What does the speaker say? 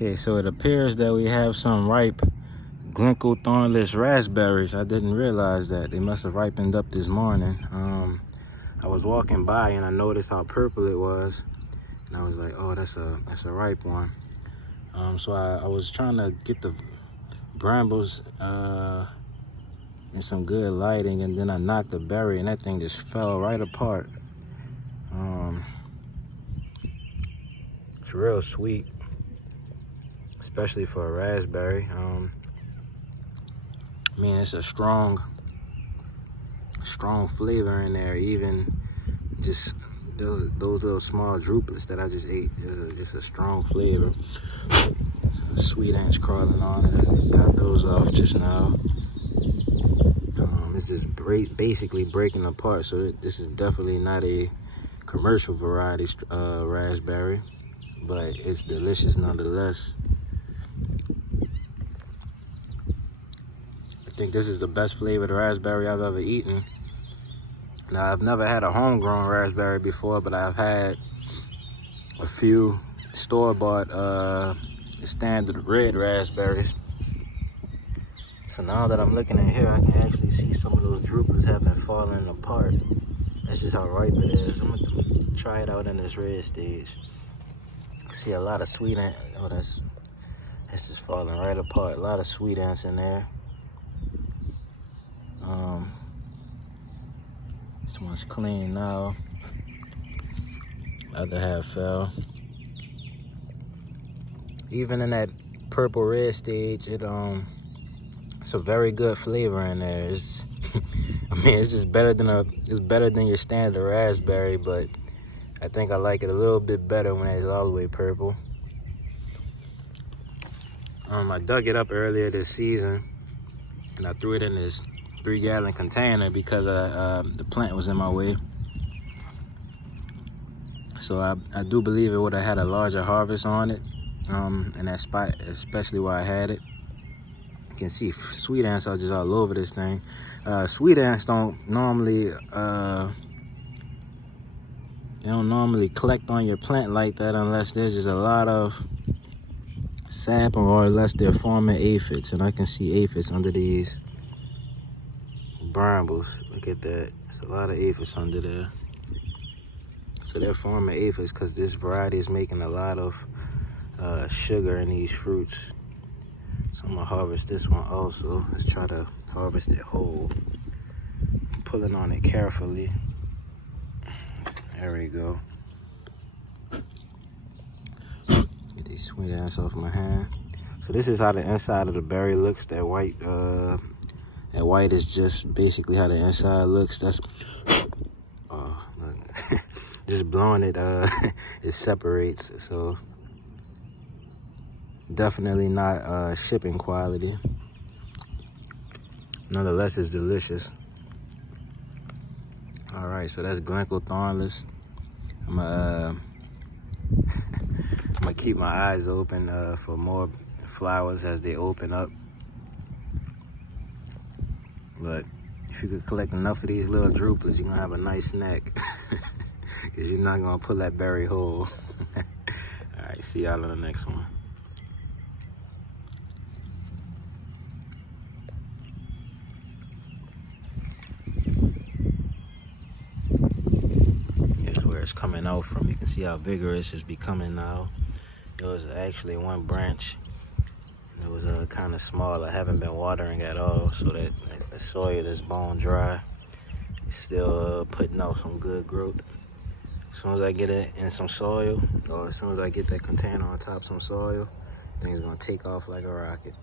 Okay, so it appears that we have some ripe Glencoe Thornless raspberries. I didn't realize that. They must have ripened up this morning. I was walking by and I noticed how purple it was. And I was like, oh, that's a ripe one. So I was trying to get the brambles in some good lighting, and then I knocked the berry and that thing just fell right apart. It's real sweet, especially for a raspberry. I mean, it's a strong flavor in there. Even just those little small drupelets that I just ate, it's a strong flavor. Sweet ants crawling on it. I got those off just now. It's just basically breaking apart. So this is definitely not a commercial variety raspberry, but it's delicious nonetheless. I think this is the best flavored raspberry I've ever eaten. Now, I've never had a homegrown raspberry before, but I've had a few store-bought standard red raspberries. So now that I'm looking in here, I can actually see some of those drupelets have been falling apart. That's just how ripe it is. I'm gonna try it out in this red stage. See a lot of sweet ants. Oh, that's just falling right apart. A lot of sweet ants in there. This one's clean now. The other half fell. Even in that purple red stage, it's a very good flavor in there. It's I mean, it's just better than your standard raspberry, but I think I like it a little bit better when it's all the way purple. I dug it up earlier this season and I threw it in this 3-gallon container because the plant was in my way. So I do believe it would have had a larger harvest on it, in that spot, especially where I had it. You can see sweet ants are just all over this thing. Sweet ants don't normally collect on your plant like that unless there's just a lot of sap, or unless they're forming aphids. And I can see aphids under these brambles. Look at that. There's a lot of aphids under there. So they're forming aphids because this variety is making a lot of sugar in these fruits. So I'm gonna harvest this one also. Let's try to harvest it whole. I'm pulling on it carefully. There we go. Get these sweet ants off my hand. So this is how the inside of the berry looks. That white is just basically how the inside looks. That's oh look. Just blowing it, it separates. So definitely not shipping quality. Nonetheless, it's delicious. All right, so that's Glencoe Thornless. I'm gonna keep my eyes open for more flowers as they open up. But if you could collect enough of these little drupelets, you're gonna have a nice snack. Because you're not gonna pull that berry whole. All right, see y'all in the next one. Here's where it's coming out from. You can see how vigorous it's becoming now. There was actually one branch. It was kind of small. I haven't been watering at all, so that the soil is bone dry. It's still putting out some good growth. As soon as I get it in some soil, or as soon as I get that container on top of some soil, things gonna take off like a rocket.